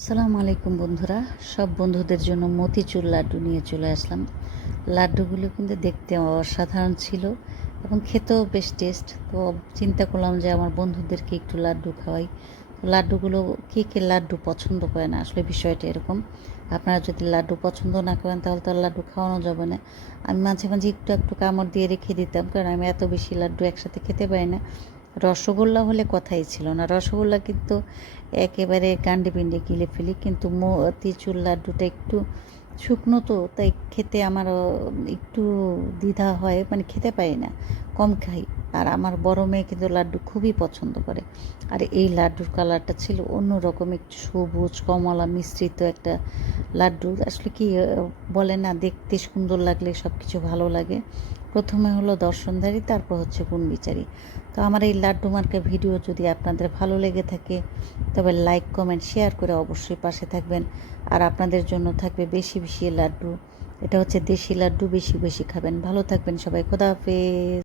আসসালামু আলাইকুম বন্ধুরা, সব বন্ধুদের জন্য মতিচুর লাড্ডু নিয়ে চলে আসলাম। লাড্ডুগুলো কিন্তু দেখতে অসাধারণ ছিল এবং খেতেও বেশ টেস্ট। তো চিন্তা করলাম যে আমার বন্ধুদেরকে একটু লাড্ডু খাওয়াই। তো লাড্ডুগুলো কে লাড্ডু পছন্দ করে না, আসলে বিষয়টা এরকম। আপনারা যদি লাড্ডু পছন্দ না করেন তাহলে তো আর লাড্ডু খাওয়ানো যাবে না। আমি মাঝে মাঝে একটু একটু কামড় দিয়ে রেখে দিতাম, কারণ আমি এত বেশি লাড্ডু একসাথে খেতে পারি না। রসগোল্লা হলে কথাই ছিল না, রসগোল্লা কিন্তু একেবারে কাণ্ডে পিণ্ডে গিলে ফেলি, কিন্তু মতিচুর লাড্ডুটা একটু শুকনো, তো তাই খেতে আমার একটু দ্বিধা হয়, মানে খেতে পারি না, কম খাই। আর আমার বড় মেয়ে কিন্তু লাড্ডু খুবই পছন্দ করে। আর এই লাড্ডুর কালারটা ছিল অন্যরকম, একটু সবুজ কমলা মিশ্রিত একটা লাড্ডু। আসলে কি বলে না, দেখতে সুন্দর লাগলে সব কিছু ভালো লাগে। প্রথমে হলো দর্শনধারী, তারপর হচ্ছে গুণবিচারী। তো আমার এই লাড্ডু মার্কা ভিডিও যদি আপনাদের ভালো লেগে থাকে তবে লাইক কমেন্ট শেয়ার করে অবশ্যই পাশে থাকবেন। আর আপনাদের জন্য থাকবে বেশি বেশি লাড্ডু। এটা হচ্ছে দেশি লাড্ডু, বেশি বেশি খাবেন। ভালো থাকবেন সবাই, খোদা হাফেজ।